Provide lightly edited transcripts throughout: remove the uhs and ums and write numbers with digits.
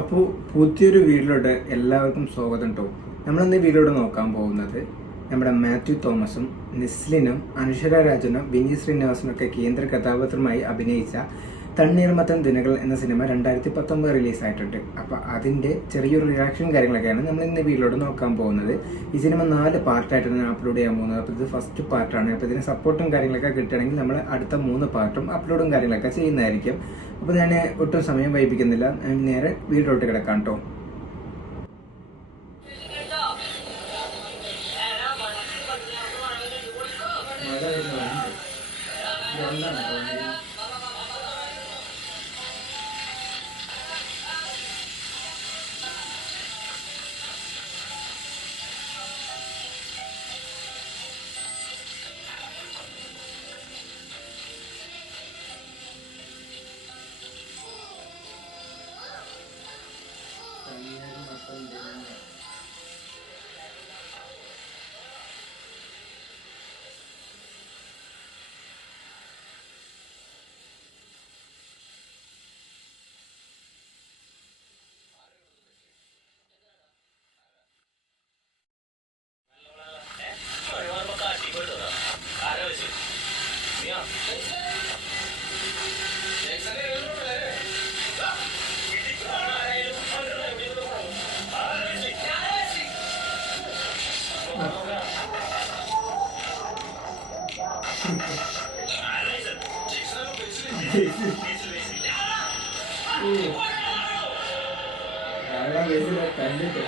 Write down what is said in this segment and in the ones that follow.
അപ്പോൾ പുതിയൊരു വീഡിയോയിലോട്ട് എല്ലാവർക്കും സ്വാഗതം കേട്ടോ. നമ്മളിന്ന് വീഡിയോയിലൂടെ നോക്കാൻ പോകുന്നത് നമ്മുടെ മാത്യു തോമസും നിസ്ലിനും അനശ്വര രാജനും വിനീത് ശ്രീനിവാസനും ഒക്കെ കേന്ദ്ര കഥാപാത്രമായി അഭിനയിച്ച തണ്ണീർമത്തൻ ദിനകൾ എന്ന സിനിമ 2019 റിലീസായിട്ടുണ്ട്. അപ്പോൾ അതിൻ്റെ ചെറിയൊരു റിയാക്ഷൻ കാര്യങ്ങളൊക്കെയാണ് നമ്മൾ ഇന്ന് വീഡിയോയിലൂടെ നോക്കാൻ പോകുന്നത്. ഈ സിനിമ 4 പാർട്ടായിട്ടാണ് ഞാൻ അപ്ലോഡ് ചെയ്യാൻ പോകുന്നത്. അപ്പോൾ ഇത് ഫസ്റ്റ് പാർട്ടാണ്. അപ്പോൾ ഇതിന് സപ്പോർട്ടും കാര്യങ്ങളൊക്കെ കിട്ടുകയാണെങ്കിൽ നമ്മൾ അടുത്ത 3 പാർട്ടും അപ്ലോഡും കാര്യങ്ങളൊക്കെ ചെയ്യുന്നതായിരിക്കും. അപ്പോൾ ഞാൻ ഒട്ടും സമയം വൈകിപ്പിക്കുന്നില്ല, നേരെ വീഡിയോയിലോട്ട് കിടക്കാം കേട്ടോ. കണ്ടിട്ട്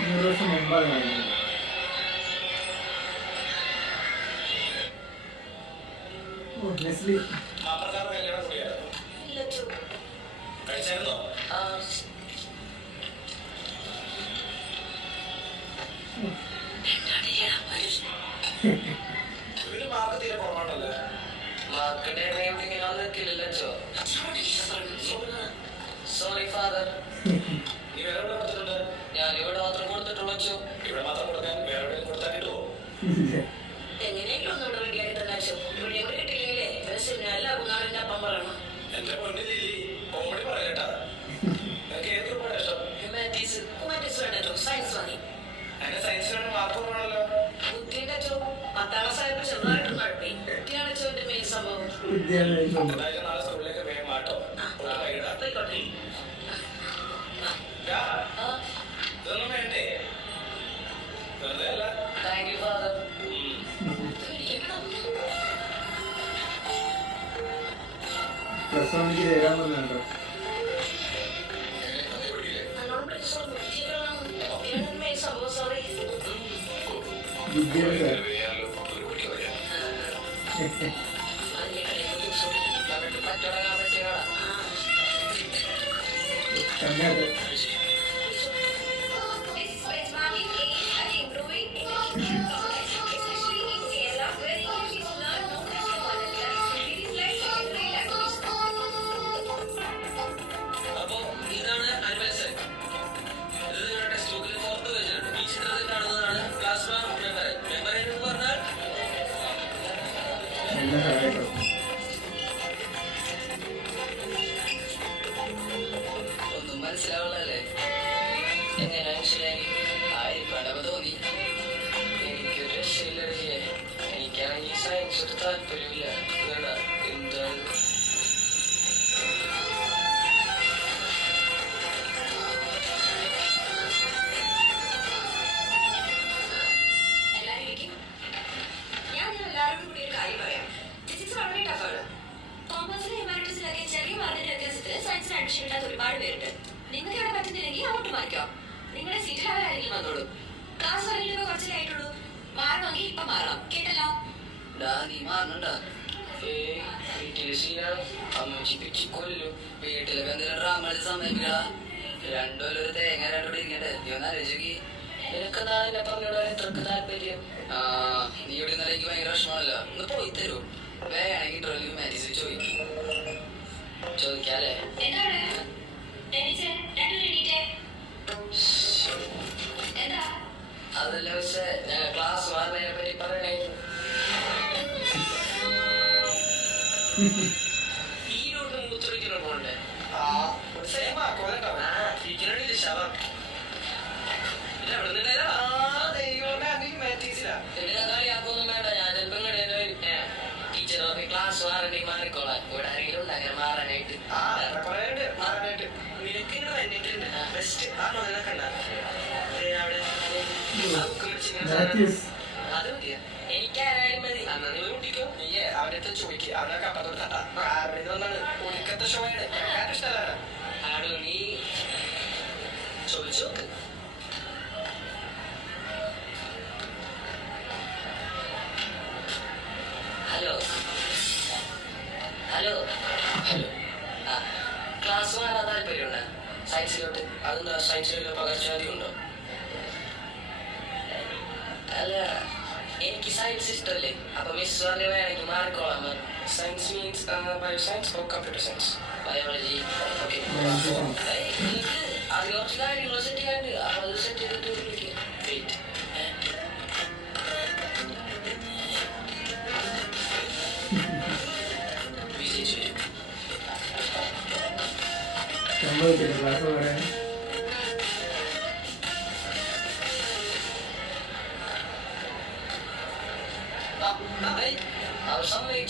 100 വർഷം മുമ്പാണ് നടന്നത്. നെസ്ലി സോറി ഫാദർ, ഞാൻ ഇവിടെ മാത്രം കൊടുത്തിട്ടുള്ളൂ. ഇവിടെ മാത്രം കൊടുക്കാൻ വേറെ കൊടുത്തിട്ടോ എങ്ങനെയെങ്കിലും ഒന്നും റെഡിയാക്കി തന്നെ ഇവിടെ എവിടെ കിട്ടിയില്ലേ? എല്ലാ കുന്നാളിന്റെ അപ്പം പറയണം. എന്റെ പൊന്നില്ലേ കോമഡി പറയട്ടാ. ഏത് ഗ്രൂപ്പാണ് ഇഷ്ടം? ഹ്യൂമാനിറ്റീസ്. ഹ്യൂമാനിറ്റീസ് വേണ്ടോ? സയൻസ് മതി. എന്റെ സയൻസിനാണ് മാർക്ക് കുറവാണല്ലോ. ബുദ്ധിന്റെ ചോ 10ാം ക്ലാസ് ആയപ്പോ ചെറുതായിട്ട് നടത്തി. ബുദ്ധിയാണ് ചോന്റെ മെയിൻ സംഭവം. എന്തായാലും നാളെ സ്കൂളിലേക്ക് വേഗം മാട്ടോ. പോയിക്കോട്ടെ. ഇതൊന്നും വേണ്ടേ? വെറുതെ അല്ല. Thank you father. തരാമെന്നുണ്ടോ? ഒന്നും മനസ്സിലാവുള്ളല്ലേ? എങ്ങനെ മനസ്സിലായി? പടവ് തോന്നി. എനിക്കൊരു രക്ഷയില്ലേ. എനിക്കാണെങ്കിൽ സയൻസ് ഒരു താല്പര്യമില്ല. എന്താണ് ഒരുപാട് പേരുണ്ട്. നിങ്ങൾക്ക് ഇവിടെ പറ്റുന്നില്ലെങ്കിൽ അങ്ങോട്ട് മാറിക്കോ. നിങ്ങളുടെ സീറ്റിൽ അവരാരെങ്കിലും വന്നോളൂ. ക്ലാസ് പറഞ്ഞിട്ട് കുറച്ചേ ആയിട്ടുള്ളൂ. മാറണമെങ്കിൽ ഇപ്പൊ മാറണം, കേട്ടല്ലോ? നീ മാറണുണ്ടോ? അമ്മച്ചി പിച്ചി കൊല്ലു. വീട്ടിലൊക്കെ എന്തെങ്കിലും ഡ്രാമ സമയങ്ങളാ. രണ്ടോലും ഒരു തേങ്ങ രണ്ടോട് ഇരിക്കട്ടെ. നീ ഒന്ന് ആലോചിക്കി. നിനക്കെന്താ എന്നെ പറഞ്ഞോടാ ഇത്രക്ക് താല്പര്യം? നീ ഇവിടെ ഇന്നലെ എനിക്ക് ഭയങ്കര വിഷമമല്ലോ. ഒന്ന് പോയി തരൂ. വേണമെങ്കിൽ ഇന്റർവ്യൂ മാനേജ് ചോദിക്കാല്ലേ? അതല്ല പക്ഷേ ക്ലാസ് മാറുന്നതിനെ പറ്റി പറയണേ. ഈ ശവം. ഇത് എവിടെ നിന്നുണ്ടായതാ? പിന്നെ കളിയാക്കൊന്നും വേണ്ട. ഞാൻ ചിലപ്പം ഇങ്ങോട്ട് വരും. ടീച്ചർ പറഞ്ഞ് ക്ലാസ് മാറണ്ടെങ്കിൽ മാറിക്കോളാം. ഇവിടെ ആരെങ്കിലും ഉണ്ട് അങ്ങനെ മാറാനായിട്ട്? നിനക്കിങ്ങനെ വന്നിട്ടുണ്ട്. ബെസ്റ്റ് ആ നോലൊക്കെ അത് മതിയാ. എനിക്കാരായാലും മതി. അന്ന് നിങ്ങൾ കുട്ടിക്കോ? നീയേ അവരുടെ അടുത്ത് ചോദിക്കുക. അവനൊക്കെ അപ്പത്തോട് തട്ടാ. ആരുടെ ഒന്നാണ് ഒടുക്കത്തെ ഷോയാണ്. കേൾക്കാൻ ഇഷ്ടമല്ലാണ്. ആടോ നീ ചോദിച്ചു നോക്ക്. Hello hello hello. ആ ക്ലാസ് മാറാൻ താല്പര്യമുണ്ടോ? സയൻസിലോട്ട്. അതെന്താ സയൻസിലൊക്കെ പകർച്ചവ്യാധി ഉണ്ടോ? അല്ല എനിക്ക് സയൻസ് ഇഷ്ടമല്ലേ. അപ്പൊ മിസ് പറഞ്ഞ വേണമെങ്കിൽ മാറിക്കോളാൻ പറഞ്ഞു. Science means bio science or computer science? Biology. Okay. അത് കുറച്ച് കാര്യങ്ങൾ സെറ്റ് ചെയ്യാനുണ്ട്. അപ്പൊ അത് സെറ്റ് ചെയ്തിട്ട് വിളിക്കാം. വെയിറ്റ്. വിജയിച്ചു വരും. ക്ലാസ് പറയാൻ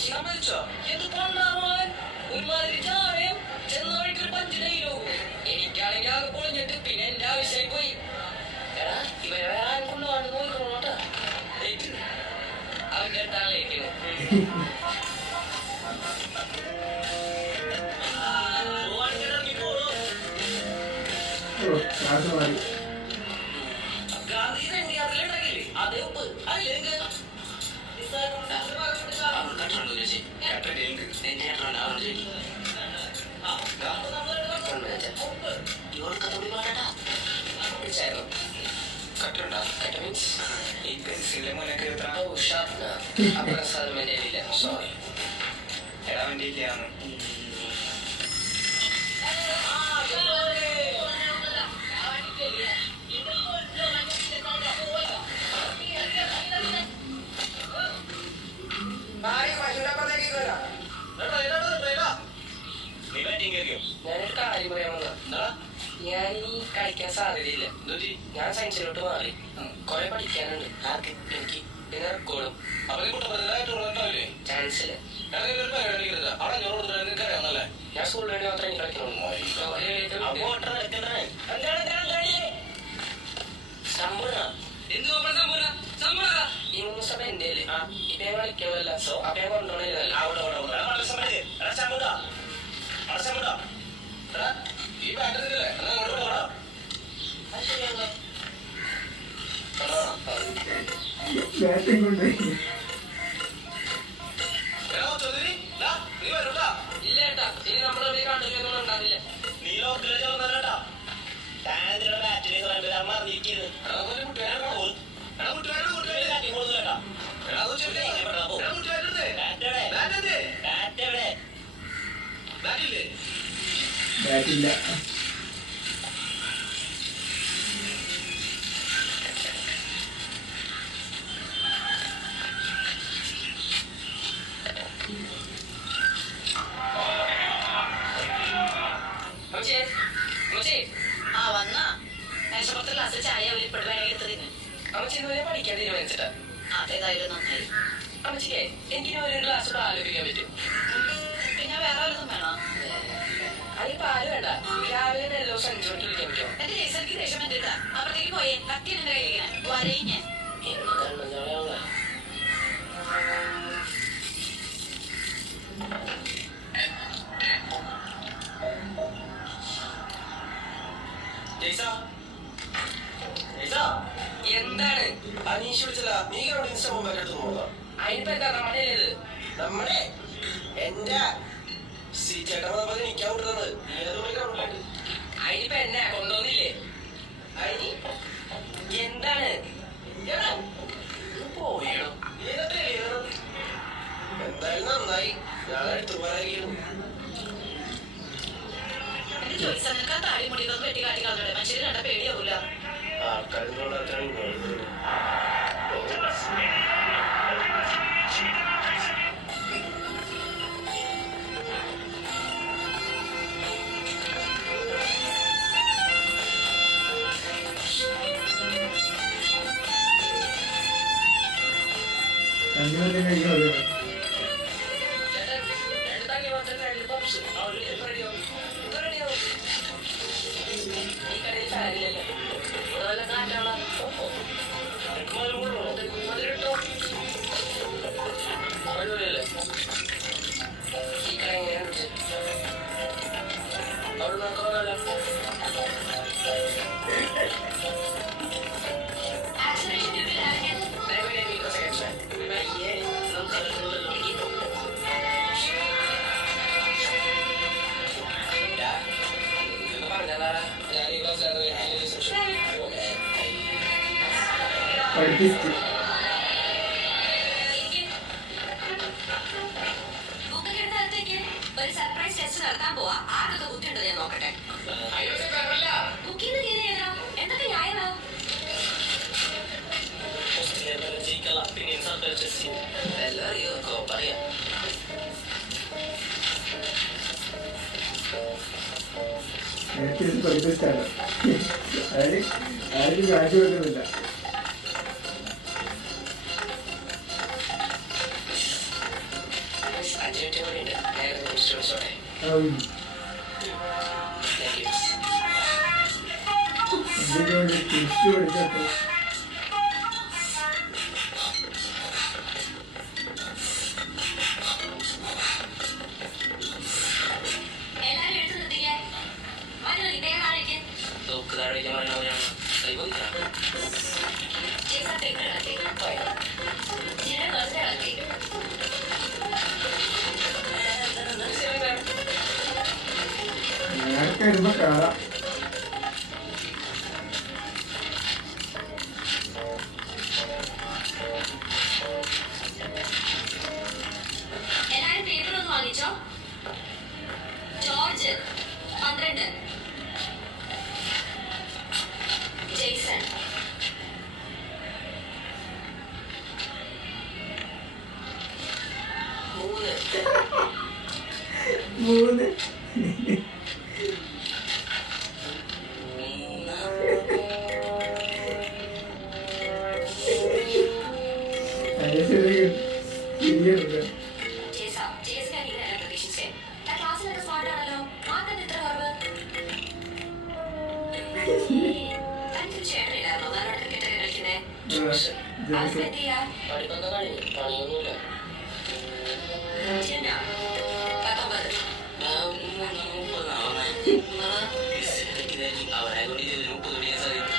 സമ്മതിച്ചോ? എന്ത് കൊണ്ടാവാൻ ഒരുമാതിരി ചായം ചെന്ന വഴിക്കൊരു പഞ്ചിനയിലോ. എനിക്കാണെങ്കിൽ ആകെ പൊളിഞ്ഞിട്ട് പിന്നെ എന്റെ ആവശ്യമായി പോയി. എടാ ഇവരെ വേറെ ആരും കൊണ്ടുപോകാണ്ട് നോക്കണോട്ടാ. അവൻ കേട്ടാളേക്കുന്നു. ക്ലാസ് മാറി. ഗാന്ധി അതിലുണ്ടാക്കില്ലേ അതേ ഉപ്പ് അതിലേക്ക് സോറി എടാ വണ്ടി ഇല്ലാന്ന്. ഞാനൊരു കാര്യം പറയാൻ വന്നതാ. ഞാൻ ഈ കളിക്കാൻ സാധ്യതയില്ല. ഞാൻ സയൻസിലോട്ട് മാറി. കുറെ പഠിക്കാനുണ്ട്. ആർക്ക്? എനിക്ക്. പിന്നെ റെക്കോർഡും ചാൻസില്. ഞാൻ സ്കൂളിൽ വേണ്ടി മാത്രമേ എനിക്ക് കളിക്കുന്നുള്ളൂ. ഈ 3 സമയം എന്റെ അല്ലേ? ഇപ്പൊ ഞാൻ കളിക്കാനല്ല. സോ അപ്പൊ ഞാൻ കൊണ്ടുപോകണില്ല. ഈ ബാറ്ററി ബാറ്റിംഗ് കൊണ്ട് ഇല്ല ഏട്ടാ. ഇനി നമ്മളെ കണ്ടില്ലൊന്നും ഉണ്ടാവില്ല. നീ ലോക്കലേട്ടാ ബാറ്ററി മറിഞ്ഞിരിക്കുന്നത്. ബാറ്റില്ല. പഠിക്കാൻ തീരുമാനിച്ചിട്ടാ. അതേതായാലും നന്നായി. അമ്മച്ചിയെ എനിക്ക് ഒരു ഗ്ലാസ് പാല് കുടിക്കാൻ പറ്റും. പിന്നെ വേറെ വല്ലതും വേണോ? അത് പാല് വേണ്ട. രാവിലെ വെല്ലോ 5 മണിക്ക് കുടിക്കാൻ പറ്റുമോ? എന്റെ എനിക്ക് ദേഷ്യം വേണ്ടിട്ടാ. അപ്പഴത്തേക്ക് പോയേ കത്തി എന്റെ കയ്യിലിങ്ങനെ വരയിഞ്ഞ എന്താണ് അനീഷ് വിളിച്ചതാ? നീ അവിടെ അതിനിപ്പോ എന്താ നമ്മുടെ നമ്മുടെ എന്റെ ചേട്ടൻ നിൽക്കാൻ വിട്ടുന്നത്. അതിനിപ്പോ എന്നെ കൊണ്ടുവന്നില്ലേ? അതിന് എന്താണ് പോയോ? എന്തായാലും നന്നായി. ഞാൻ എടുത്തു പറയാൻ താടിമുടികൾ വെട്ടിക്കാട്ടി കളഞ്ഞോടെ മനുഷ്യര് കണ്ട പേടിയാവൂല. ആൾക്കാരോട് തുടങ്ങിയ മാത്രം രണ്ട് പപ്സ് അവര് റെഡിയാവും. ഇപ്പൊ റെഡിയാവും. ഈ കടയിൽ കാര്യമില്ലല്ലോ. ഇവിടെ വല്ല കാറ്റാണോ? മധുരട്ടോ അടിപൊളിയല്ലേ? ഈ കട എങ്ങനെയാണ് അവിടെ നോക്കാമല്ലോ. പഠിപ്പിച്ചു ഒരു സർപ്രൈസ് ടെസ്റ്റ് നടത്താൻ പോവാ. ആരൊക്കെ ബുദ്ധിയുണ്ടോ ഞാൻ നോക്കട്ടെ. ബുക്കിംഗ് ചെയ്തോ? എന്തൊക്കെ ന്യായമാ? എല്ലാം അറിയോ? പറയാം. പഠിപ്പിച്ചാണ് അതിന് ആരും കാശ് കൊടുക്കുന്നില്ല. തിരിച്ചു പഠിച്ചപ്പോ എല്ലാരും എടുത്ത് നിർത്തിക്കാൻ. റിപ്പയർ ആയിരിക്കും. നേരത്തെ വരുമ്പോ കാണാം. എല്ലാരും പേപ്പർ ഒന്ന് വാങ്ങിച്ചോ. ജോർജ് 12, ജെയ്സൺ 3 ശരിയാണ്. ക്ലാസ്സിലൊക്കെ സ്മാർട്ട് ആണല്ലോ. മാത്രം എത്ര കുറവ്? തനിക്കൊരു ചേട്ടനില്ലായിരുന്നോ നാലോടെ ക്രിക്കറ്റ് കളിക്കുന്നേ? അതൊക്കെ എന്ത് ചെയ്യാ? പഠിപ്പൊക്കെ കഴിഞ്ഞു. പണിയൊന്നുമില്ല. 19. അവരെ കൊണ്ട് ഇതിന് 30 മണിയാ സാധിക്കും.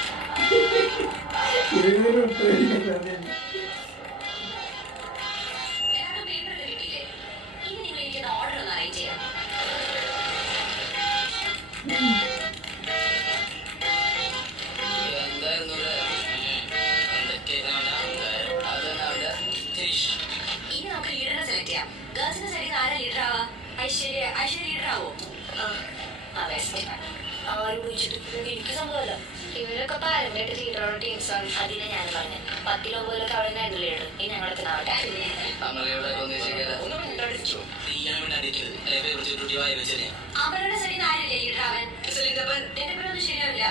എല്ലാവരും പേപ്പറൊക്കെ കിട്ടിയില്ലേ? ഇനി നിങ്ങൾ എനിക്ക് ഓർഡർ ഒന്ന് അറേഞ്ച് ചെയ്യാം. എന്തായിരുന്നു ഇനി നമുക്ക് ലീഡറിനെ സെലക്ട് ചെയ്യാം. ഗേൾസിന്റെ സൈഡിൽ ആരാ ലീഡർ ആവാ? ഐശ്വര്യ ലീഡർ ആവോ? ആരും വിളിച്ചിട്ട് എനിക്ക് സംഭവമല്ല. ഇവരൊക്കെ പാരമ്പര്യ ലീഡറുടെ ടീംസാണ്. അതിനെ ഞാൻ പറഞ്ഞു 10 9 അവിടെ ആയിരുന്നു ലീഡർ. ഇനി ഞങ്ങളൊക്കെ നാവട്ടെ. അവരുടെ സൈഡിൽ ആരില്ലേ ലീഡർ ആവാൻ? എന്റെ പേരൊന്നും ശരിയാവില്ല.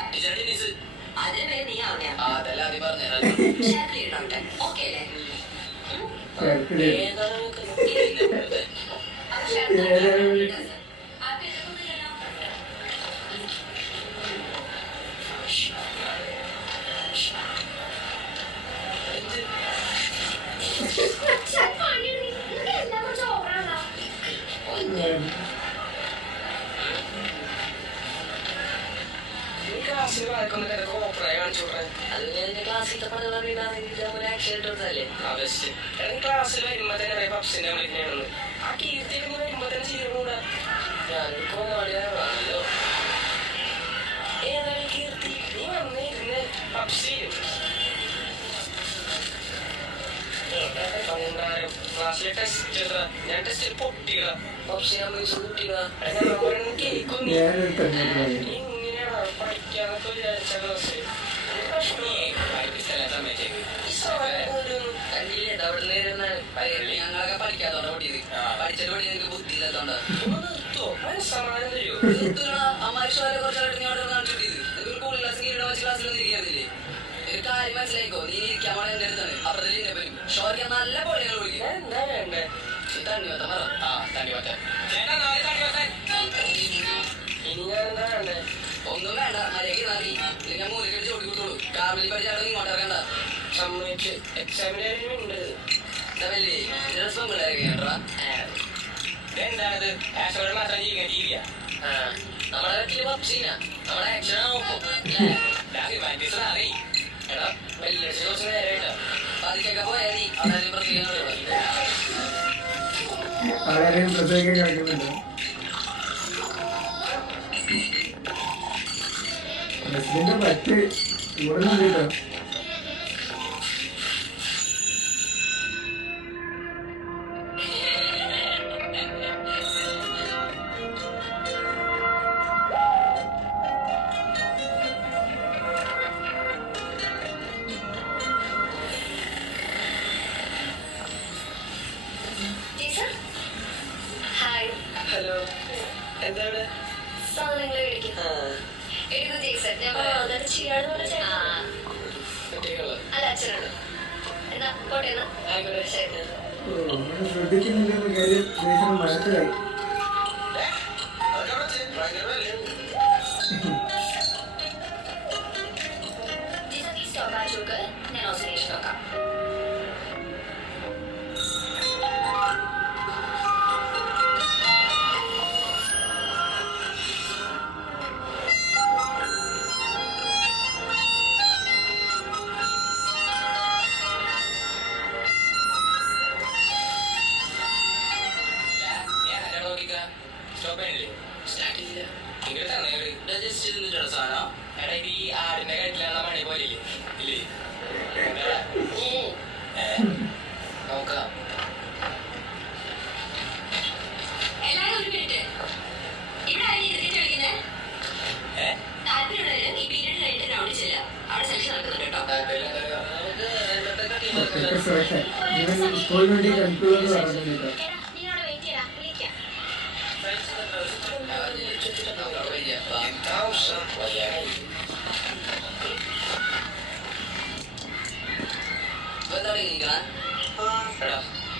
അതിന്റെ പേര് നീ ആവുക. ലീഡർ ആവട്ടെ. ഓക്കെ അല്ലേ? ക്ലാസ്സിൽ വരുമ്പോ തന്നെ പപ്സിനെ വിളിക്കണെന്ന് ആ കീർത്തി വരുമ്പോ തന്നെ ചെയ്യൂടാ. ഞാനിപ്പോ ഏതായാലും കീർത്തി നീ വന്നിരുന്ന് പപ്സി ക്ലാസ്സിലെ ടെസ്റ്റ് ഞാൻ ടെസ്റ്റിൽ പൊട്ടിക പപ്സി കുട്ടിക ഇങ്ങനെയാണോ പഠിക്കാന്നൊക്കെ വിചാരിച്ച ക്ലാസ് ഞങ്ങളൊക്കെ പഠിക്കാത്തോടെ പൊട്ടിയത്. പഠിച്ചിട്ട് പഠിക്കാൻ എനിക്ക് ബുദ്ധി ഇല്ലാത്തോണ്ട് സമാധാനം തരുമോ? അമ്മാരി കുറച്ചായിട്ട് ഞാൻ കാണിച്ചിട്ടിത് ഒരു കൂളിംഗ് ക്ലാസ് കീഴിൽ വെച്ച് ക്ലാസ്സിലൊന്നും ഇരിക്കാറില്ലേ? ഒരു കാര്യം മനസ്സിലായിക്കോ, നീ ഇരിക്കാൻ പോണ എന്റെ അടുത്താണ്. അപ്പുറത്തെ പറ്റും ഷോറിക്കാൻ നല്ല പൊളികൾ വിളിക്കും. എന്താ വേണ്ടേ? തണ്ണിമത്തം പറ. ആ തണ്ണിമത്തൻ. ഇനി ഞാൻ എന്താ വേണ്ടേ? ഒന്നും വേണ്ട, മര്യാദയ്ക്ക് നാക്കി ഇല്ലെങ്കിൽ മൂലക്കെട്ട് ചോട്ടി കിട്ടുള്ളൂ. കാർബലി പഠിച്ചാൽ ഇങ്ങോട്ട് ഇറക്കണ്ട. സമ്മതിച്ച് എക്സാമിന് ഉണ്ട്. ഇതല്ലേ രസം പിള്ളേരൊക്കെയാ. എന്താണിത്? ആശോടെ മാത്രം ജീവിക്കാൻ ജീവിയ നമ്മുടെ വീട്ടില് പപ്സീന നമ്മുടെ ആക്ഷൻ നോക്കും. അറിയി എടാ വലിയ ദിവസം നേരമായിട്ടാ പതുക്കെ പോയാൽ മതി. അതായത് പ്രത്യേകം ആരെയും പ്രത്യേകം കാണിക്കുന്നുണ്ടോ? നെസ്ലിന്റെ പറ്റ് ഇവിടെ നിന്ന് കേട്ടോ. Teacher hi. ഹലോ, എന്താ ഇവിടെ? സാധനങ്ങൾ എടുക്കും എടുക്കും ടീച്ചർ. ഞാൻ അതൊക്കെ ചെയ്യാന്ന് പറഞ്ഞ കുട്ടികള് അല്ല അച്ഛനുണ്ട്. എന്നാ പോട്ടെ എന്നാ. ആയിക്കോട്ടെ. ശരി. അങ്ങനെ ശ്രദ്ധിക്കുന്നില്ലെന്ന കാര്യം ദേശം മനസ്സിലായി. ടീച്ചർ നീ സ്റ്റോപ്പ് ആക്കി നോക്ക്. ഞാൻ ഓസിലേഷൻ നോക്കാം. ഈ ആടിന്റെ കയറ്റിലാണ് മണി പോലില്ലേ ഇല്ലേ നോക്കാം. എല്ലാരും ഒരു മിനിറ്റ്. ഇവിടെ ആരും ഇരുന്നിട്ട് കളിക്കുന്നേ. താല്പര്യമുള്ളവര് ഈ പീരീഡ് കഴിഞ്ഞിട്ട് ഗ്രൗണ്ടിൽ ചെല്ലുക. അവിടെ സെലക്ഷൻ നടക്കുന്നുണ്ട് കേട്ടോ. ഒക്കെ സുരക്ഷ നിങ്ങൾ സ്കൂളിന് വേണ്ടി കളിക്കുമെന്ന് പറഞ്ഞിട്ടോ. നീ അവിടെ വെയിറ്റ് ചെയ്യടാ. വിളിക്കാം. എടാ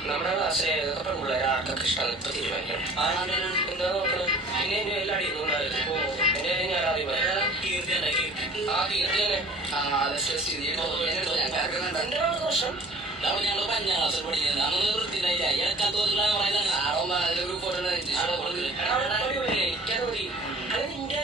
നമ്മുടെ ക്ലാസ്സിലെ ഏതൊക്കെ പെൺപിള്ളേരെ ആർക്കൊക്കെ ഇഷ്ടമാണ് ഇപ്പൊ തീരുമാനിക്കണം. എന്താ നോക്കണം? പിന്നെ എന്റെ എല്ലാ അടിയൊന്നും എന്റെ ഞാൻ ആദ്യം പറയാം. കീർത്തി തന്നെ ആ കീർത്തി തന്നെ എന്റെ പ്രശ്നം ഞങ്ങൾ 5ാം ക്ലാസ്സിൽ പഠിക്കുന്നത് അന്ന് വൃത്തിയില്ല ഇടക്കാത്തോതിലുള്ള ഗ്രൂപ്പ് ഫോട്ടോ എനിക്കത് മതി. അത് നിന്റെ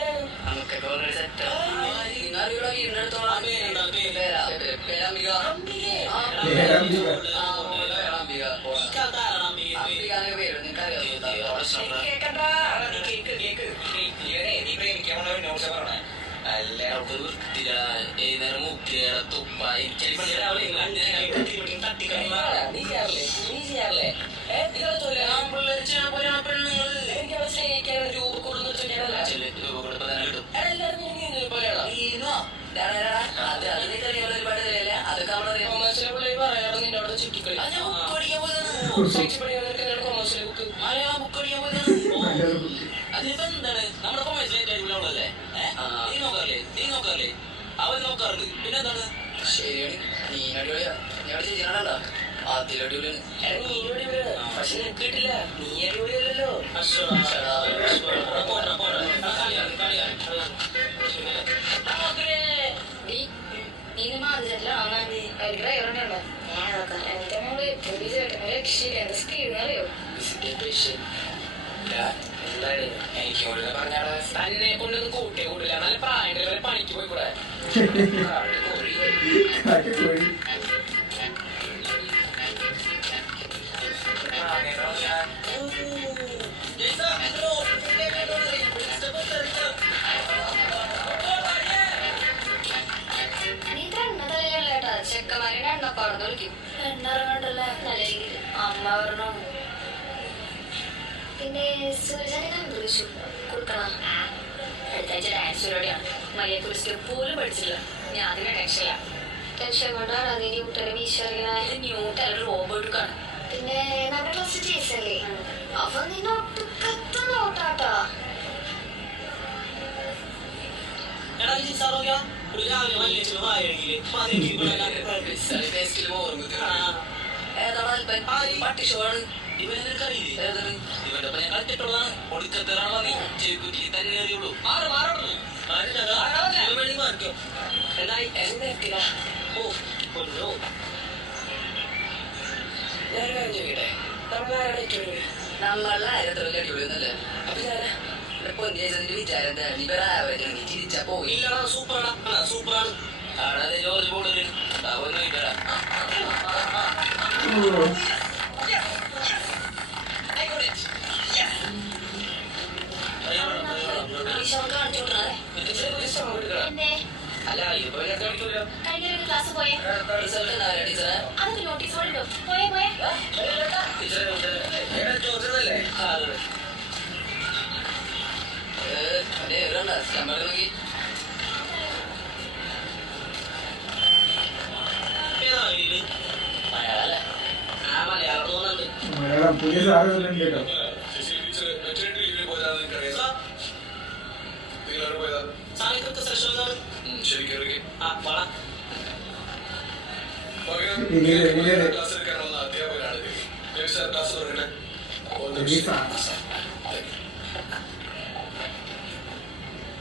അതിനിപ്പോ എന്താണ് നമ്മുടെ കൊമേഴ്സിലെ നീ നോക്കാറില്ലേ അവൻ നോക്കാറുണ്ട്. പിന്നെ എന്താണ് ശരിയാണ്. നീ അടിപൊളിയാ. ഞാൻ ചെയ്യാനല്ല അതിലടിപൊളിയാണ്. നീ അടിപൊളിയാണ്. പക്ഷെ നിനക്ക് കിട്ടില്ല. നീ അടിപൊളിയല്ലല്ലോ. നീ മാറിച്ചിട്ടില്ല ഡ്രൈവറുണ്ടോ? എന്റെ മോള് രക്ഷയില്ല. സ്പീഡ് അറിയോ? എനിക്ക് പറഞ്ഞാൽ തന്നെ കൊണ്ടൊന്നും കൂട്ടിയെ കൂടില്ല. നല്ല പ്രായം പണിക്ക് പോയി കൂടെ. കാട്ടിപ്പോയി. നീ തന്നതല്ലേട്ടാ ചെക്കന്മാരുടെ എണ്ണപ്പാടന്ന് വിളിക്കും. എണ്ണറങ്ങണ്ടല്ലേ നല്ല രീതിയിൽ അമ്മ വരണം. പിന്നെ സൂരജനെ കണ്ടു വിളിച്ചു കൊടുക്കണം. അടുത്താഴ്ച ഡാൻസ് പരിപാടിയാണ്. മരിയെ കുറിച്ച് പോലും പഠിച്ചില്ല. ഞാൻ അതിന് ടെൻഷനില്ല. ടെൻഷൻ കൊണ്ടാണ് അതിന് ന്യൂട്ടനെ വീശറിയാൻ ന്യൂട്ടൻ റോബോട്ടുക്കാണ്. പിന്നെ നമ്മുടെ ക്ലാസ് ടീച്ചറല്ലേ അവ നിന്നെ ഒട്ടുക്കത്ത നോട്ടാട്ടാ. പട്ടി ഷോ ആണ്. ഇവനെ നിനക്കറിയില്ലേ? ഇവന്റെ ഒപ്പം ഞാൻ കളിച്ചിട്ടുള്ളതാണ്. ഒളിച്ചത്തരാണോ നീ? ചെവിക്കുറ്റി തന്നെ അറിയുള്ളൂ. മാറി മാറണം. ഇവൻ വേണ്ടി മാറിക്കോ. എന്നായി എന്നെ എത്തില്ല. ഓ കൊല്ലോ. ഞാൻ കാര്യം ചോദിക്കട്ടെ, നമ്മളാരാണ് ഏറ്റവും നമ്മളെ ആയിരത്തി അടിപൊളിയൊന്നല്ലേ? അപ്പൊ ഞാനാ പൊന്നേസന്റെ വിചാരം എന്താ? നീ വേറെ ആവരുന്നെങ്കിൽ ചിരിച്ചാ പോയില്ലടാ. സൂപ്പറാണ് സൂപ്പറാണ്. അവിടെ ജോർജ് കൂടുതൽ അവന്ന് കഴിക്കടാ. അല്ല ഇപ്പൊ കളിക്കൂല്ലോ. ക്ലാസ് പോയേ റിസൾട്ട് എന്താ ടീച്ചറെ? അതൊക്കെ നോട്ടീസ് ബോർഡിലോ പോയേ പോയേ ടീച്ചറെ ചോദിച്ചതല്ലേ? അതെ എവിടെണ്ട നോക്കി. മലയാളല്ലേ? ആ മലയാളം തോന്നുന്നുണ്ട്. മലയാളം പുതിയ സാധനം കേട്ടോ.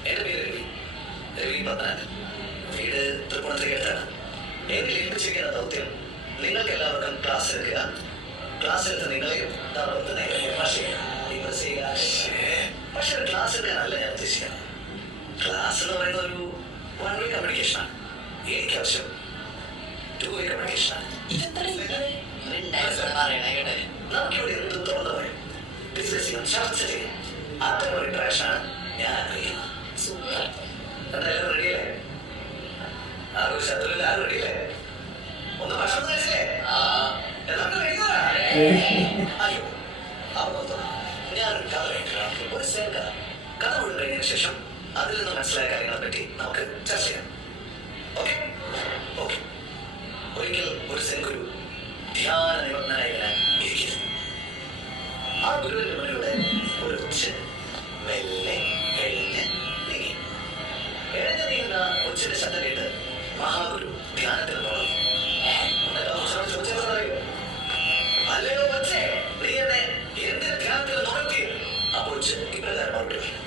എന്റെ പേര് രവി പത്മനാഭൻ. വീട് തൃപ്പൂണിത്തുറയ്ക്കടുത്താണ്. എന്നിൽ ഏൽപ്പിച്ചിരിക്കുന്ന ദൗത്യം നിങ്ങൾക്ക് എല്ലാവർക്കും ക്ലാസ് എടുക്കുക. ക്ലാസ് എടുത്ത് നിങ്ങളെയും പക്ഷെ ഒരു ക്ലാസ് എടുക്കാനല്ല ഞാൻ ഉദ്ദേശിക്കുന്നത്. ക്ലാസ് എന്ന് പറയുന്ന ഒരു വൺ വേ കമ്മ്യൂണിക്കേഷനാണ്. എനിക്ക് ആവശ്യം ടു വേ കമ്മ്യൂണിക്കേഷനാണ്. നമുക്കിവിടെ എന്ത് തുറന്നു പറയും, ഡിസ്കസ് ചെയ്യാം, ചർച്ച ചെയ്യാം. അത്തരം ഒരു ഇൻട്രാക്ഷനാണ് ഞാൻ ആഗ്രഹിക്കുന്നത്. എന്തായാലും റെഡിയല്ലേ? ആഘോഷത്തിലെല്ലാം ആരും റെഡിയല്ലേ? ഒന്ന് ഭക്ഷണം കഴിച്ചില്ലേ? എല്ലാവർക്കും കഴിക്കുന്നതാ? അയ്യോ അപ്പൊ ഞാനൊരു കഥ കേൾക്കുകയാണ്. ഒരു സെയിം കഥ. കഥ മുഴുവൻ കഴിഞ്ഞതിന് ശേഷം അതിൽ നിന്ന് മനസ്സിലായ കാര്യങ്ങളെ പറ്റി നമുക്ക് ചർച്ച ചെയ്യാം. Okay okay. ഒരിക്കൽ ഒരു സെൻഗുരു ധ്യാന നിമഗ്നനായി വരാൻ ഇരിക്കുന്നു. ആ ഗുരുവിന്റെ മുന്നിലൂടെ ഒരു കൊച്ചൻ മെല്ലെ കഴിഞ്ഞ് നീങ്ങി. എഴുതി നീങ്ങുന്ന കൊച്ചിന്റെ ശബ്ദം കേട്ട് മഹാഗുരു ധ്യാനത്തിൽ തുടങ്ങി. ചോദിച്ചറിയോ? അല്ലയോ കൊച്ചേ, നീ എന്നെ എന്തിന് ധ്യാനത്തിൽ നുണർത്തി? ആ കൊച്ച് ഇപ്രകാരം മറുപടി പറഞ്ഞു.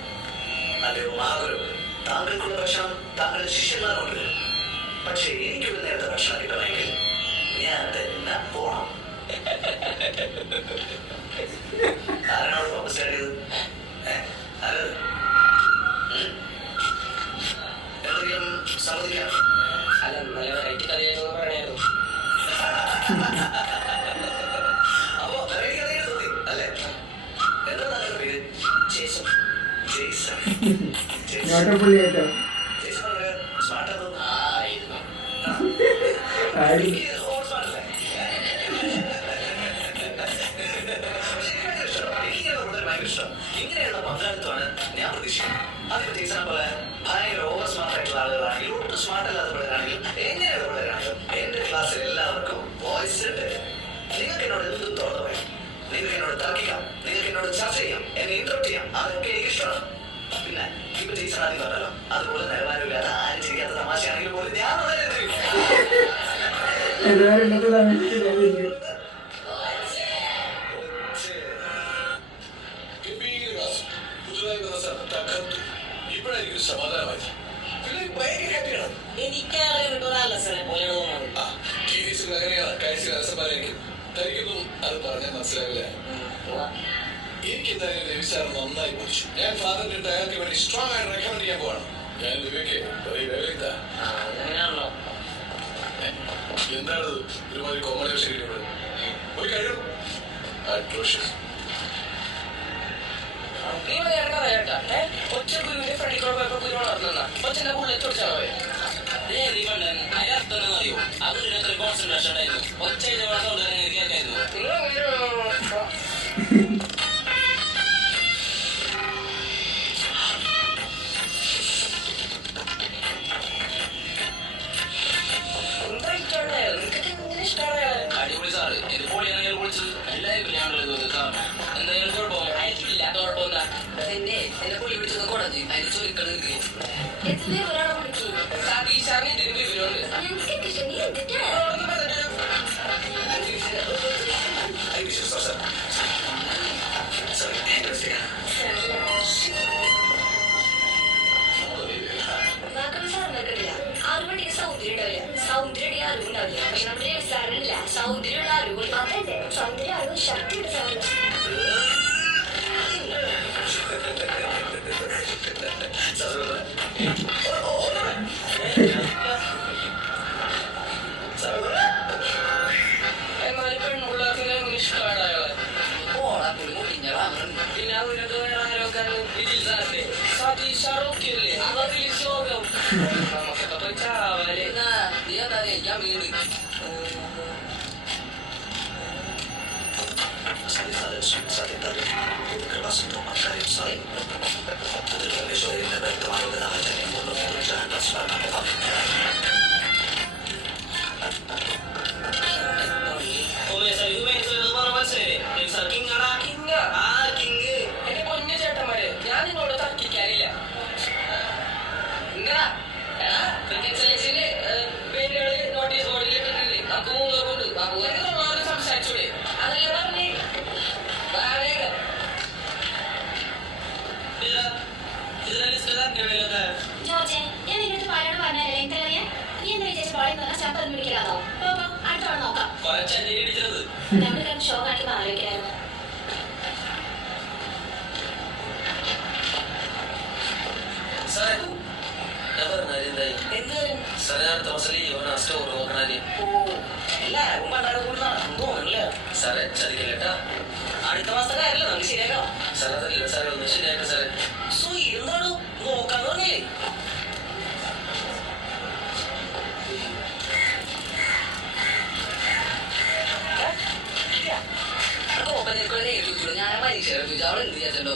അല്ലയോ മഹാഗുരു, താങ്കൾക്കുള്ള ഭക്ഷണം താങ്കളുടെ ശിഷ്യന്മാരുണ്ട്. പക്ഷേ എനിക്കൊരു നേരത്തെ ഭക്ഷണം കിട്ടണമെങ്കിൽ ഞാൻ തന്നെ പോണം. ആരാണോട് ഫോക്കസ് ചെയ്തത്? എന്തെങ്കിലും സമ്മതിക്കാം? അല്ല നല്ല വെറൈറ്റി കഥയായിരുന്നു പറയണായിരുന്നു. അപ്പോ വെറൈറ്റി കഥയാണ് തോന്നി അല്ലേ? എന്താ താങ്കളുടെ പേര്? ജേസൺ. ജേസൺ നോട്ടപ്പുള്ളി കേട്ടോ. ജേസൺ വളരെ സ്മാർട്ടാണ് തോന്നുന്നു. ഇങ്ങനെയുള്ള പങ്കാളിത്തമാണ് ഞാൻ പ്രതീക്ഷിക്കുന്നത്. അതിപ്പോ ജേസനെ പോലെ ഭയങ്കര ഓവർ സ്മാർട്ട് ആയിട്ടുള്ള ആളുകളാണെങ്കിലും ഒട്ടും സ്മാർട്ട് അല്ലാത്ത പിള്ളേരാണെങ്കിലും എങ്ങനെയുള്ള പിള്ളേരാണെങ്കിലും എന്റെ ക്ലാസ്സിൽ എല്ലാവർക്കും വോയിസ് ഉണ്ട്. നിങ്ങൾക്ക് എന്നോട് എന്തും തുറന്നു പറയാം. നിങ്ങൾക്ക് എന്നോട് തർക്കിക്കാം, നിങ്ങൾക്ക് എന്നോട് ചർച്ച ചെയ്യാം, എന്നെ ഇന്ററപ്റ്റ് ചെയ്യാം. അതൊക്കെ എനിക്ക് ഇഷ്ടമാണ്. പിന്നെ ഇപ്പൊ ജേസൺ ആദ്യം പറഞ്ഞല്ലോ, അതുപോലെ നിലവാരമില്ലാത്ത ആരും ചെയ്യാത്ത തമാശയാണെങ്കിൽ പോലും ഞാൻ ഇപ്പോഴായിരിക്കും സമാധാനമായി. ഭയങ്കര ഹാപ്പിയാണ്. എനിക്ക് കിട്ടുന്നതല്ല സാറേ പോലെ തോന്നുന്നത്. അങ്ങനെയാണ് കഴിച്ച രസമായിരിക്കും. തനിക്കൊന്നും അത് പറഞ്ഞാൽ മനസ്സിലാവില്ല. എനിക്ക് എന്തായാലും രവി സാർ നന്നായി പഠിച്ചു. ഞാൻ ഫാദറിന്റെ അയാൾക്ക് വേണ്ടി സ്ട്രോങ് ആയിട്ട് റെക്കമെൻഡ് ചെയ്യാൻ പോവാണ്. ഞാൻ രവിക്ക് അങ്ങനെയാണല്ലോ. എന്താണ് ഒരുമാതിരി കോമഡി വിഷയം കിട്ടുന്നത്? പോയി കഴിയണം. അട്രോഷ്യസ്. ഒറ്റ ഗുരുവിന്റെ ഫ്രണ്ടിൽ കൂടെ പോയപ്പോ ഗുരു വളർന്ന ഒറ്റന്റെ പുള്ളിൽ തൊടിച്ചാൽ പോയെ. അറിയോ? അത് കോൺസെൻട്രേഷൻ ആയിരുന്നു. ഒറ്റ കേൾക്കായിരുന്നു. അടിപൊളി സാറ്. ഇത് പൊളിയാണെങ്കിൽ വിളിച്ചത് എല്ലാവരും എന്തായാലും കുഴപ്പമില്ല. അയച്ചിട്ടില്ല കുഴപ്പമില്ല. എന്നെ പുള്ളി വിളിച്ചൊന്ന് കൊടഞ്ഞു അതിന് ചൊരിക്കണം നിൽക്കും. ഒരാളെ വിളിച്ചു സതീശാണ് ഇതിന് വിവരമുണ്ട്. ഞങ്ങൾക്ക് നീ എന്നിട്ട് I wish you success. വാക്കുകൾ സാറിനൊക്കില്ല. അറിവുണ്ടെങ്കിൽ സൗന്ദര്യം ഉണ്ടാവില്ല, സൗന്ദര്യം ഉണ്ടെങ്കിൽ അറിവുണ്ടാവില്ല. പക്ഷെ നമ്മുടെ സാറിനില്ല, സൗന്ദര്യമുള്ള അറിവ്. അതല്ലേ സൗന്ദര്യം അറിവ് ശക്തിയുണ്ട് സാറിന്. എന്നാലും പെൺപിള്ളേർക്ക് ഇഷ്ടമാണ് അയാളെ. ഓളെ പുള്ളി മുടിഞ്ഞ പിന്നെ അതിനകത്ത് വേറെ ആരോക്കാണ് ഇതിൽ സാറിന്റെ സതീഷ് സാറൊക്കെ അല്ലേ അതിൽ ശോകം നമുക്കൊക്കെ ചാവല്. നീ എന്താ ഞാൻ വീട് എന്റെ പൊന്നു ചേട്ടന്മാരെ, ഞാൻ നിങ്ങളോട് തർക്കിക്കാനില്ല. ക്രിക്കറ്റ് സെലക്ഷന് പേരുകള് നോട്ടീസ് ബോർഡിൽ ഇട്ടിട്ടില്ലേ? നമുക്ക് മൂന്നുകൊണ്ട് നമുക്ക് സംസാരിച്ചൂടെ? അതല്ലേ പറഞ്ഞേ. ജോർജെ, ഞാൻ നിന്നോട് പാലോട് പറഞ്ഞല്ലേ എനിക്കറിയാം. നീ എന്താ വിചാരിച്ച ബോളിൽ നിന്ന് ശബ്ദം പിടിക്കലാണോ? അടുത്തോളം നോക്കാം. നമ്മുടെ ഷോ കാണിക്കുമ്പോൾ ആലോചിക്കായിരുന്നു. അടുത്ത മാസത്തെ കാര്യമല്ല, നമുക്ക് ശരിയാക്കാം. എന്താണോ നോക്കാന്ന് പറഞ്ഞില്ലേ? ഞാൻ മനുഷ്യരെ അവൾ എന്ത് വിചാരിച്ചോ?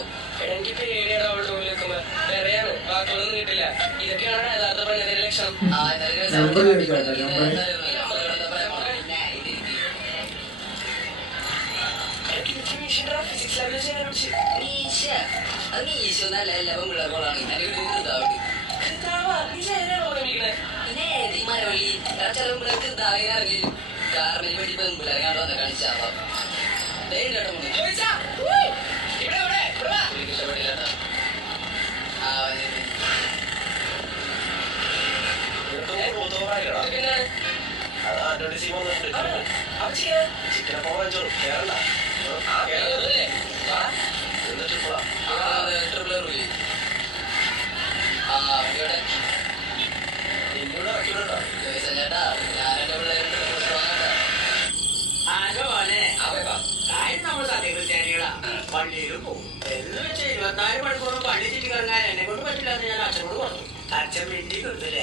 എനിക്ക് പേടിയാണ് അവളുടെ റൂമിൽ വെക്കുമ്പോ വേറെയാണ്, വാക്കുകളൊന്നും കിട്ടില്ല. ഇതൊക്കെയാണ് യഥാർത്ഥ പ്രണയത്തിന്റെ ലക്ഷണം. കാറിനെ പറ്റി പെൺപിള്ളേരെ വന്ന് കാണിച്ചാവാം. ചേട്ടാ ഞാൻ എന്റെ പിള്ളേരുടെ നമ്മൾ സത്യക്രിസ്ത്യാനികളാ. പള്ളിയിലും പോകും എന്ന് വെച്ച് 24 മണിക്കൂറും പള്ളി ചുറ്റിക്കിറങ്ങാൻ എന്നെ കൊണ്ട് പറ്റില്ലാന്ന് ഞാൻ അച്ഛനോട് പറഞ്ഞു. അച്ഛൻ വേണ്ടി കിട്ടില്ല,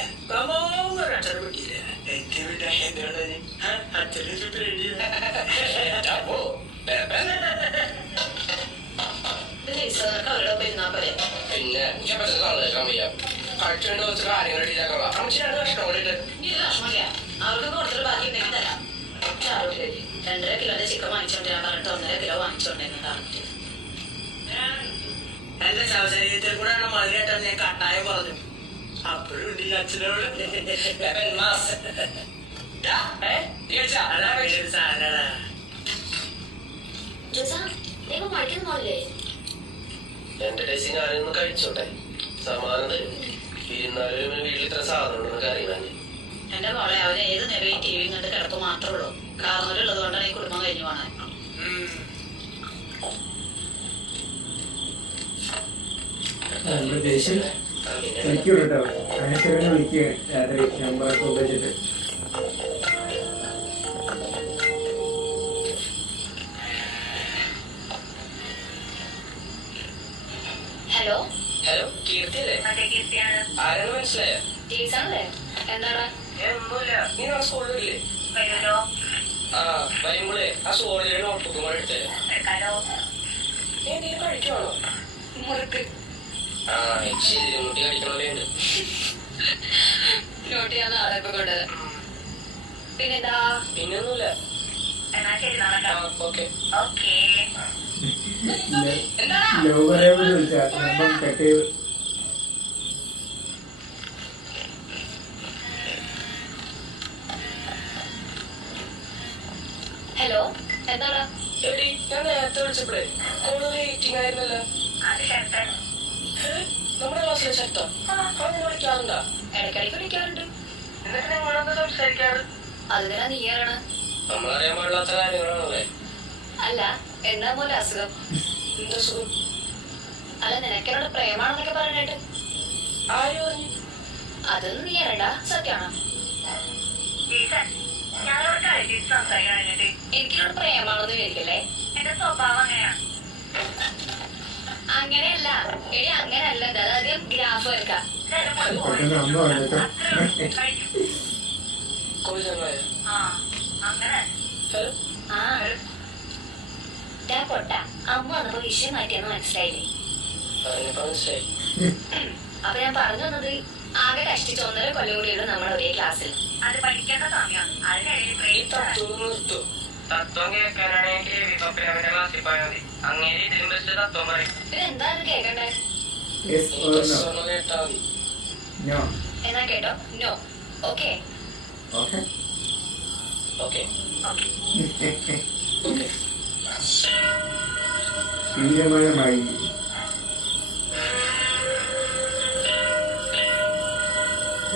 അച്ഛനെ പറ്റിയില്ല. എനിക്ക് പിന്നെ എന്താണ് അച്ഛനെ പിന്നെ കഴിച്ചുകൊണ്ട് വെച്ച് കാര്യങ്ങൾ ഇല്ലാക്കാം. അമ്മച്ചി 2 കഷ്ണം കൂടിയിട്ട് അവർക്ക് കൊടുത്തിട്ട് ബാക്കി ഉണ്ടെങ്കിൽ തരാം. 2.5 കിലോന്റെ ചിക്കൻ വാങ്ങിച്ചോണ്ട് ഞാൻ പറഞ്ഞിട്ട് 1.5 കിലോ വാങ്ങിച്ചോണ്ടെന്ന്. എന്റെ ശവശരീരത്തിൽ കൂടെയാണ് മതിലേട്ടൻ ഞാൻ കട്ടായം പറഞ്ഞു. അപ്പോഴും ഉണ്ട് ഈ അച്ഛനോട് എന്റെ ടേസ്റ്റ് ഞാനൊന്ന് കഴിച്ചോട്ടെ, സമാധാനം തരും. ഇരുന്നാലും വീട്ടിൽ ഇത്ര സാധനം ഉണ്ടെന്നൊക്കെ അറിയാൻ. എന്റെ മോളെ അവന് ഏത് നേരം ഈ ടി വി കണ്ട് കിടപ്പ് മാത്രമേ ഉള്ളൂ. കാർന്നൂരുള്ളത് കൊണ്ടാണ് ഈ കുടുംബം കഴിഞ്ഞു പോണത്. ദേഷ്യം വിളിക്കൂട്ടോ കേട്ടോ, അതിനൊക്കെ വിളിക്കുക രാത്രി നമ്പറൊക്കെ ഉപയോഗിച്ചിട്ട്. ഹലോ ഹലോ, കീർത്തിയല്ലേ? ആരാണ് മനസ്സിലായോ? ടീച്ചറല്ലേ? എന്താണ്? ഒന്നുമില്ല. നീ നാളെ സ്കൂളിൽ വരില്ലേ? ആ വരുമ്പോളേ ആ സോളിയുടെ നോട്ട്ബുക്കും കൂടെ എടുത്തേ. നീ എന്തെങ്കിലും കഴിക്കുവാണോ? മുറുക്ക്. ആ ശരി, മുട്ടി കഴിക്കണല്ലേ ഉണ്ട്. നോട്ട് ചെയ്യാൻ നാളെ ഇപ്പൊ കൊണ്ടത്. പിന്നെന്താ? പിന്നൊന്നുമില്ല. ഓക്കെ. ലോ പറയാൻ വേണ്ടി വിളിച്ചാ അപ്പം കട്ട് ചെയ്ത്. ഹലോ, എന്താടാ? എടി, ഞാൻ നേരത്തെ വിളിച്ചപ്പോഴേ കോള് വെയിറ്റിംഗ് ആയിരുന്നല്ലോ. നമ്മുടെ ക്ലാസ്സിലെ ശക്തം അങ്ങനെ വിളിക്കാറുണ്ടോ? ഇടയ്ക്കിടയ്ക്ക് വിളിക്കാറുണ്ട്. എന്നിട്ട് നിങ്ങളെന്താ സംസാരിക്കാറ്? അതിനാ നീയാണ്. നമ്മളറിയാൻ പാടില്ലാത്ത കാര്യങ്ങളാണല്ലേ. അല്ല, എന്താ പോലെ അസുഖം? എന്താ സുഖം? അല്ല, നിനക്കെന്നോട് പ്രേമാണെന്നൊക്കെ പറഞ്ഞിട്ട്. ആര് പറഞ്ഞു? അതൊന്നും നീ അറിയണ്ട, സത്യമാണോ? എനിക്കിനോട് പ്രേമാണെന്ന് വിചാരിക്കല്ലേ? എന്റെ സ്വഭാവം അങ്ങനെയാണ്. അങ്ങനെയല്ല എടി, അങ്ങനെയല്ല. അതാദ്യം ഗ്രാഫ് വരക്കാം. പെട്ടെന്ന് അമ്മ വന്നിട്ടോ. കോഴിച്ചങ്ങായ. അങ്ങനെ ഹലോ. ആ പൊട്ട അമ്മ വന്നപ്പോ വിഷയം മാറ്റിയെന്ന് മനസ്സിലായില്ലേ? അതിനിപ്പോ മനസ്സിലായി. അപ്പൊ ഞാൻ പറഞ്ഞു വന്നത്, ആകെ കഷ്ടിച്ച് 1.5 കൊല്ലം കൂടിയുള്ളൂ നമ്മൾ ഒരേ ക്ലാസ്സിൽ. അത് പഠിക്കേണ്ട സമയം. അതിനിടയിൽ ഈ തത്വം നിർത്തും. തത്വം കേൾക്കാനാണെങ്കിൽ വിപപ്പിനെ ക്ലാസ്സിൽ പോയാൽ മതി. അങ്ങനെ ഇതിലും ബെസ്റ്റ് തത്വം പറയും. പിന്നെ എന്താ ഇത് കേൾക്കണ്ടേ? Yes or no? കേട്ടാ മതി. No. എന്നാ കേട്ടോ, നോ. ഓക്കെ. Okay. ഓക്കെ. തീരുമാനമായി.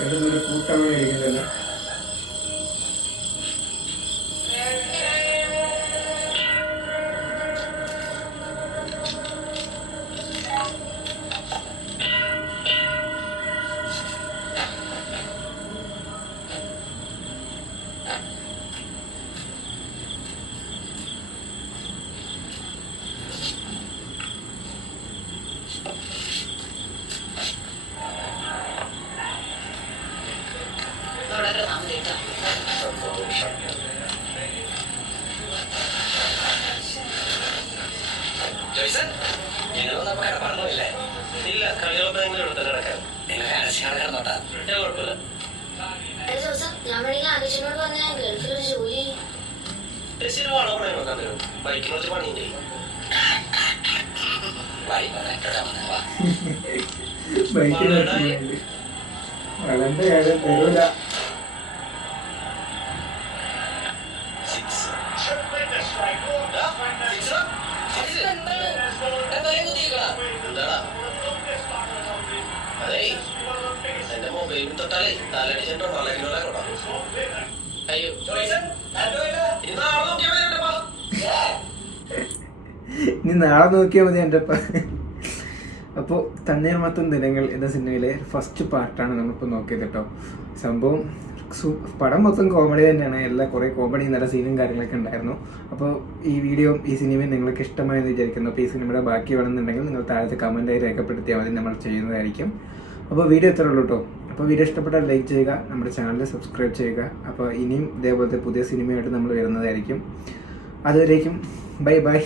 ഒരു കൂട്ടമായി ഇരിക്കുന്നല്ലോ. ഇവിടെ നാം കേട്ടോ. ജോയ്സൺ, ഞങ്ങളൊന്നും അപ്പൊ കിടപ്പാടുന്നില്ലേ? ഇല്ല, കളികളൊന്നും നിങ്ങൾ എടുത്ത് കിടക്കാൻ. നിങ്ങൾ രഹസ്യങ്ങൾ കിടന്നോട്ടാ. കുഴപ്പമില്ല. ഒരു ദിവസം ഞാൻ വേണമെങ്കിൽ ആലോചനോട് പറഞ്ഞ ഗൾഫിലൊരു ജോലി. ടെസ്സിന് വളവ് പണി നോക്കാൻ തരും. ബൈക്കിന് കുറച്ച് പണിയുണ്ട്. ബൈക്കിൽ വളന്റെ കാര്യം തരൂല. അതേ, എന്റെ മൊബൈലിൽ തൊട്ടാലേ നാലടിച്ചിട്ടോ നാളെ അയ്യോ ഇനി നാളെ നോക്കിയാൽ മതി എൻ്റെ അപ്പ. അപ്പോൾ തണ്ണീർമത്തൻ ദിനങ്ങൾ എന്ന സിനിമയിലെ ഫസ്റ്റ് പാർട്ടാണ് നമ്മളിപ്പോൾ നോക്കിയത് കേട്ടോ. സംഭവം പടം മൊത്തം കോമഡി തന്നെയാണ്. എല്ലാ കുറേ കോമഡി നല്ല സീനും കാര്യങ്ങളൊക്കെ ഉണ്ടായിരുന്നു. അപ്പോൾ ഈ വീഡിയോ ഈ സിനിമയും നിങ്ങൾക്ക് ഇഷ്ടമായെന്ന് വിചാരിക്കുന്നു. അപ്പോൾ ഈ സിനിമയുടെ ബാക്കി വേണമെന്നുണ്ടെങ്കിൽ നിങ്ങൾ താഴത്തെ കമൻറ്റായി രേഖപ്പെടുത്തിയാൽ മതി, നമ്മൾ ചെയ്യുന്നതായിരിക്കും. അപ്പോൾ വീഡിയോ ഇത്രേ ഉള്ളൂ കേട്ടോ. അപ്പോൾ വീഡിയോ ഇഷ്ടപ്പെട്ടാൽ ലൈക്ക് ചെയ്യുക, നമ്മുടെ ചാനൽ സബ്സ്ക്രൈബ് ചെയ്യുക. അപ്പോൾ ഇനിയും ഇതേപോലത്തെ പുതിയ സിനിമയായിട്ട് നമ്മൾ വരുന്നതായിരിക്കും. അതുവരേക്കും ബൈ ബൈ.